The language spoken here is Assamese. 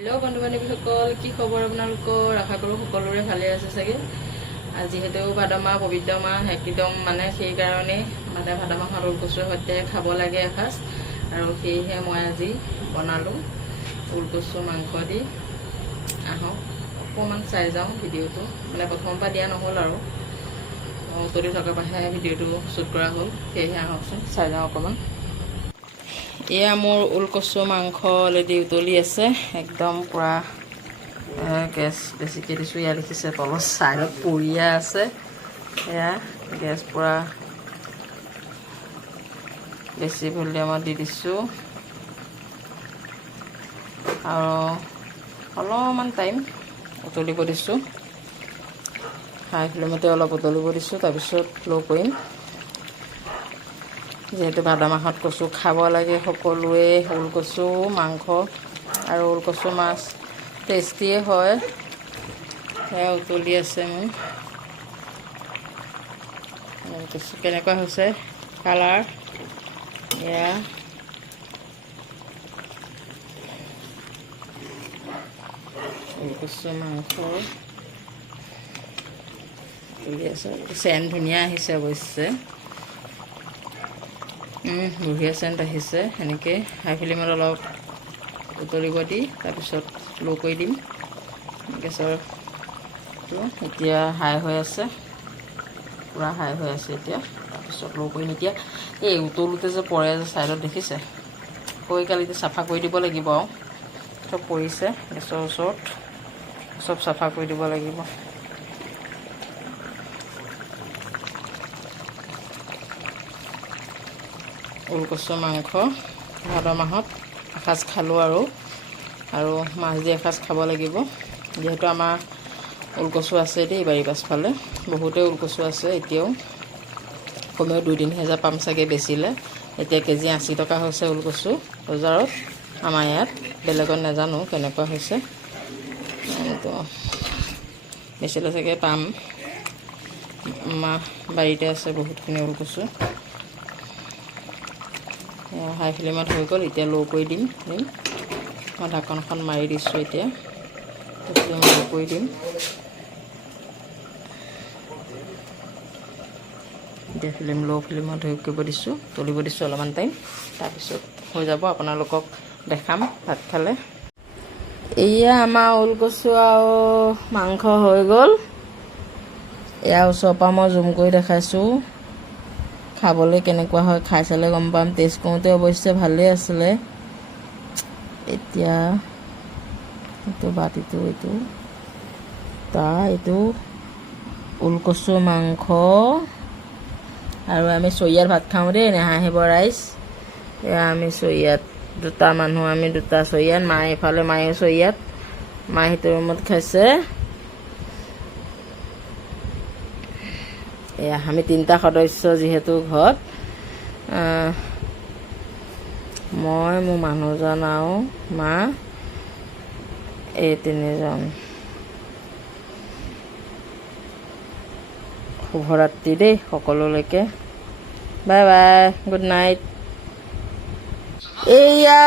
হেল্ল' বন্ধু বান্ধৱীসকল, কি খবৰ আপোনালোকৰ? আশা কৰোঁ সকলোৰে ভালে আছে চাগে। যিহেতু ভাদ মাহ পবিত্ৰ মাহ একদম সেইকাৰণেই ভাদ মাহত ওলকচুৰ সৈতে খাব লাগে এসাঁজ, আৰু সেয়েহে মই আজি বনালোঁ ওলকচু মাংস দি। আহক অকণমান চাই যাওঁ ভিডিঅ'টো, প্ৰথমৰ পৰা দিয়া নহ'ল আৰু উতলি থকাৰ পৰাহে ভিডিঅ'টো শ্বুট কৰা হ'ল, সেয়েহে আহকচোন চাই যাওঁ অকণমান। এয়া মোৰ ওলকচু মাংস অলৰেডি উতলি আছে, একদম পূৰা গেছ বেছিকৈ দিছোঁ। এয়া দেখিছে তলত ছাইডত পৰিয়া আছে, এয়া গেছ পূৰা বেছি ভলিউমত দি দিছোঁ, আৰু অলপমান টাইম উতলিব দিছোঁ। হাই ফ্লেমতে অলপ উতলিব দিছোঁ, তাৰপিছত ল' কৰিম। যিহেতু ভাদ মাহত কচু খাব লাগে সকলোৱে, ওলকচু মাংস আৰু ওলকচু মাছ টেষ্টিয়ে হয়। সেয়া উতলি আছে মোৰ ওলকচু। কেনেকুৱা হৈছে কালাৰ, এয়া ওলকচু মাংস উতলি আছে, চেণ্ট ধুনীয়া আহিছে অৱশ্যে, বঢ়িয়া চেণ্ট আহিছে। সেনেকৈ হাই ফ্লেমত অলপ উতলিব দি তাৰপিছত ল' কৰি দিম গেছৰটো। এতিয়া হাই হৈ আছে, পূৰা হাই হৈ আছে এতিয়া। তাৰপিছত ল' কৰিম এতিয়া। এই উতলোতে যে পৰে যে ছাইডত দেখিছে, কালিতে চাফা কৰি দিব লাগিব আৰু চব পৰিছে গেছৰ ওচৰত, চব চাফা কৰি দিব লাগিব। ওলকচু মাংস ভাদ মাহত এসাঁজ খালোঁ, আৰু মাছ দি এসাঁজ খাব লাগিব। যিহেতু আমাৰ ওলকচু আছে দেই বাৰীৰ পাছফালে, বহুতেই ওলকচু আছে। এতিয়াও কমেও 2-3 হেজাৰ পাম চাগে বেচিলে। এতিয়া কেজি 80 টকা হৈছে ওলকচু বজাৰত, আমাৰ ইয়াত। বেলেগত নাজানো কেনেকুৱা হৈছে, তো বেচিলে চাগে পাম। আমাৰ বাৰীতে আছে বহুতখিনি ওলকচু। হাই ফ্লেমত হৈ গ'ল, এতিয়া ল' কৰি দিম। মই ঢাকনখন মাৰি দিছোঁ, এতিয়া ফ্লেম ল' কৰি দিম। এতিয়া ল' ফ্লেমত হৈ কৰিব দিছোঁ, তলিব দিছোঁ অলপমান টাইম, তাৰপিছত হৈ যাব। আপোনালোকক দেখাম ভাত খালে। এয়া আমাৰ ওলকচু আৰু মাংস হৈ গ'ল। এয়া ওচৰৰ পৰা মই জুম কৰি দেখাইছোঁ, খাবলৈ কেনেকুৱা হয় খাই চালে গম পাম। টেষ্ট কৰোঁতে অৱশ্যে ভালেই আছিলে। এতিয়া এইটো বাতিটো, এইটো ওলকচু মাংস, আৰু আমি চৰিয়াত ভাত খাওঁ দেই, নেহাঁহিব ৰাইজ। এয়া আমি চৰিয়াত দুটা মানুহ, আমি দুটা চৰিয়াত, মায়ে এইফালে, মায়ে চৰিয়াত, মায়ে সেইটো ৰুমত খাইছে। এয়া আমি 3টা সদস্য যিহেতু ঘৰত, মই, মোৰ মানুহজন আৰু মা, এই 3জন। শুভৰাত্ৰি দেই সকলোলৈকে, বাই বাই, গুড নাইট। এয়া